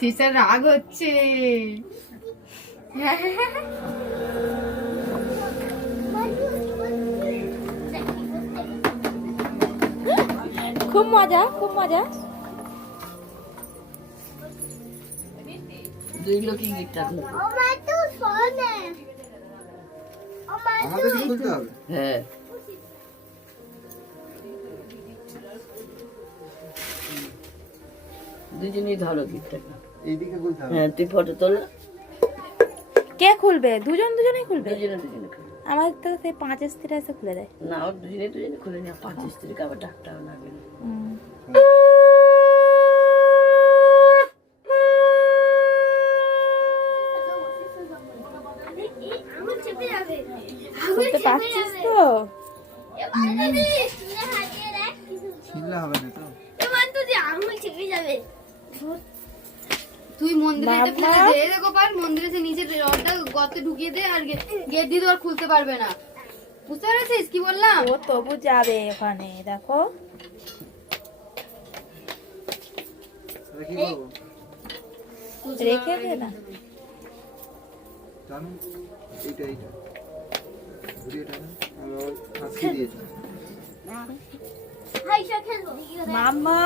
Sister রাগ হচ্ছে। খুব মজা, খুব মজা। দুই লোকই গিটটা আমাদের খুলতে হবে। হ্যাঁ দুজনেই ধরো গিটটাকে। এইদিকে খুলতে হবে। হ্যাঁ তুই ফটো তোল। কে খুলবে? দুজনেই খুলবে। দুজনে দুজনে খুলে। আমার তো সেই 5 স্ত্রী এসে খুলে দেয়। না ওর দুজনে দুজনে খুলে নিয়ে 5 স্ত্রীকে আবার ডাকটাও লাগে না। খুলতে পারছিস তো? ছিললে হবে না তো। তুই মন্দিরে এটা খুলে দে। দেখো পার মন্দিরে সে নিচে রডটা গর্তে ঢুকিয়ে দে আর গেট দিয়ে তো আর খুলতে পারবে না। বুঝতে পেরেছিস কি বললাম? ও তবু যাবে ওখানে, দেখো। তাহলে কি করবো? রেখে দে না। জানো এইটা ঘুরিয়ে টানো। আমি ওর আজকে দিয়েছি। মাম্মা,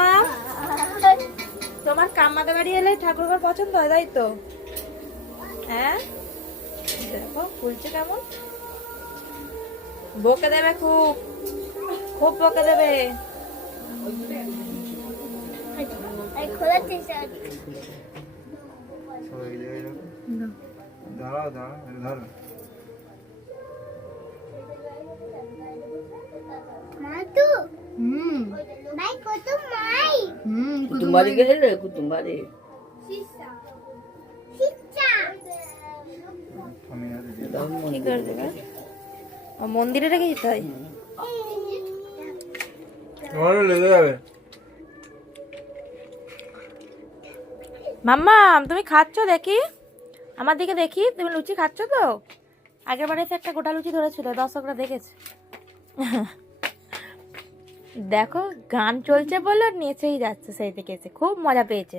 তোমার কাম্মাদের বাড়ি এলে ঠাকুরঘর পছন্দ হয়, তাই তো? হ্যাঁ, দেখো খুলছে কেমন। বকে দেবে, খুব খুব বকে দেবে। সবাই জায়গায় রাখো। দাঁড়াও ধরো। হুম কুটুম্বারি গেলে রে কুটুম্বারি। আমি হাতে দিয়ে কি করে দেবে? ও, মন্দিরে রেখে যেতে হয়। তোমারও লেগে যাবে। মাম্মা, তুমি খাচ্ছ দেখি, আমার দিকে দেখি। তুমি লুচি খাচ্ছ তো? আগের বারে এসে একটা গোটা লুচি ধরেছিল, দর্শকরা দেখেছে। দেখো গান চলছে বলে ওর নেচেই যাচ্ছে, সেই দিকে এসে খুব মজা পেয়েছে।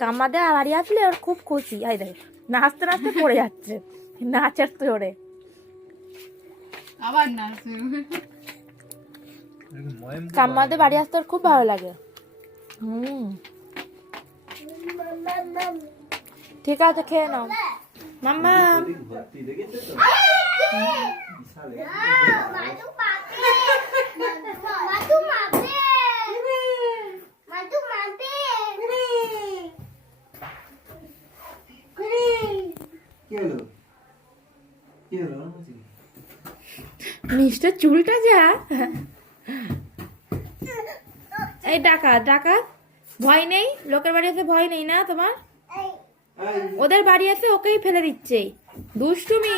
কাম্মাদের বাড়ি আসলে ওর খুব খুশি। আই দেখ নাচতে নাচতে পড়ে যাচ্ছে নাচের তোরে। আবার না কাম্মাদের বাড়ি আসতে ওর খুব ভালো লাগে। ঠিক আছে, খেয়ে নাও মাম্মা। কি হলো? মিস্টার চুলটা যা। এই ডাকা ভয় নেই? লোকের বাড়ি এসে ভয় নেই না তোমার? ওদের বাড়ি এসে ওকেই ফেলে দিচ্ছে। দুষ্টুমি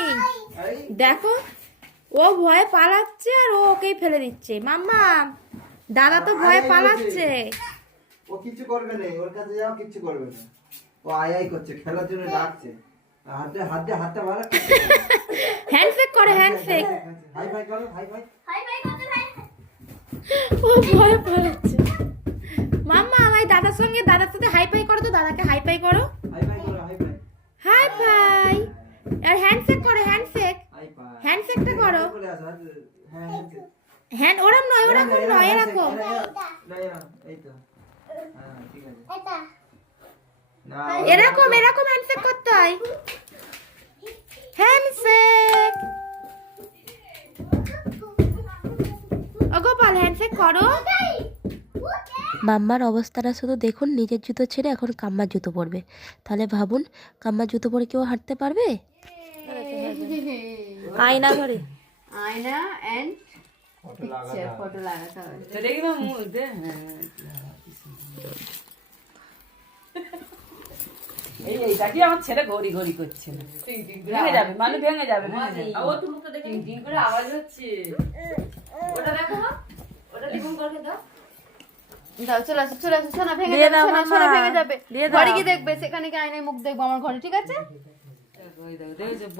দেখো, ও ভয়ে পালাচ্ছে আর ও ওকেই ফেলে দিচ্ছে। মাম্মা, দাদা তো ভয়ে পালাচ্ছে। ও কিছু করবে না, ওর কাছে যাও, কিছু করবে না। ও আই করছে, খেলার জন্য ডাকছে। হাতটা মারা। হ্যান্ডশেক করে, হ্যান্ডশেক। হাই ফাই করো, হাই ফাই। ও ভয়ে পালাচ্ছে। মাম্মা, আমার দাদার সাথে হাই ফাই করো তো, দাদাকে হাই ফাই করো। হাই ফাই করো, হাই ফাই। High five. আর হ্যান্ডশেক করো, হ্যান্ডশেক। High five. হ্যান্ডশেকটা করো। চলে আসো, হ্যাঁ হ্যাঁ। হ্যান্ড ওরকম নয়, এরকম। না, এই তো। হ্যাঁ, ঠিক আছে। না, এরকম হ্যান্ডশেক করতে হয়। হ্যান্ডশেক। ও গোপাল, হ্যান্ডশেক করো। মাম্মার অবস্থাটা শুধু দেখুন, নিজের জুতো ছেড়ে এখন কাম্মার জুতো পরবে। তাহলে ভাবুন, কাম্মার জুতো পরে কেউ হাঁটতে পারবে? আয়না ঘরে আয়না এন্ড ফটো লাগাতে হবে। দেখবা মুদে। এইটা কি আমার ছেলে ঘড়ি করছে না? ভেঙে যাবে, ভেঙে যাবে। ও তো মুখটা দেখে টিং করে আওয়াজ হচ্ছে। ওটা দেখো, ওটা লিখুন করে দাও। দাও, চলে আসো সোনা, ভেঙে দিয়ে যাবে, দাও সোনা মামা, ভেঙে যাবে। দিয়ে দাও। ঘরে কি দেখবে? সেখানে কি আয়নায় মুখ দেখবো আমার ঘরে, ঠিক আছে?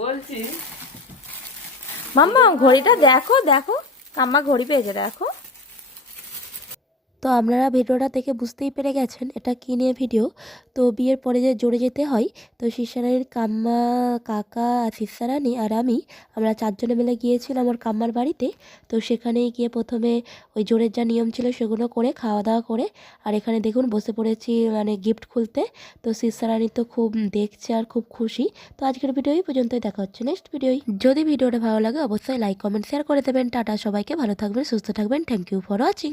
বলছি মাম্মা ঘড়িটা দেখো, কাম্মা ঘড়ি পেয়েছে দেখো। তো আপনারা ভিডিওটা দেখে বুঝতেই পেরে গেছেন এটা কী নিয়ে ভিডিও। তো বিয়ের পরে যে জোরে যেতে হয়, তো শিষ্যারানির কাম্মা, কাকা, শিষ্যারানি আর আমরা 4 জনে মিলে গিয়েছিলাম আমার কাম্মার বাড়িতে। তো সেখানে গিয়ে প্রথমে ওই জোরের যা নিয়ম ছিল সেগুলো করে খাওয়া দাওয়া করে, আর এখানে দেখুন বসে পড়েছি মানে গিফট খুলতে। তো শিষ্যারানি তো খুব দেখছে আর খুব খুশি। তো আজকের ভিডিও এই পর্যন্তই, দেখা হচ্ছে নেক্সট ভিডিও। যদি ভিডিওটা ভালো লাগে অবশ্যই লাইক কমেন্ট শেয়ার করে দেবেন। টাটা সবাইকে, ভালো থাকবেন সুস্থ থাকবেন, থ্যাংক ইউ ফর ওয়াচিং।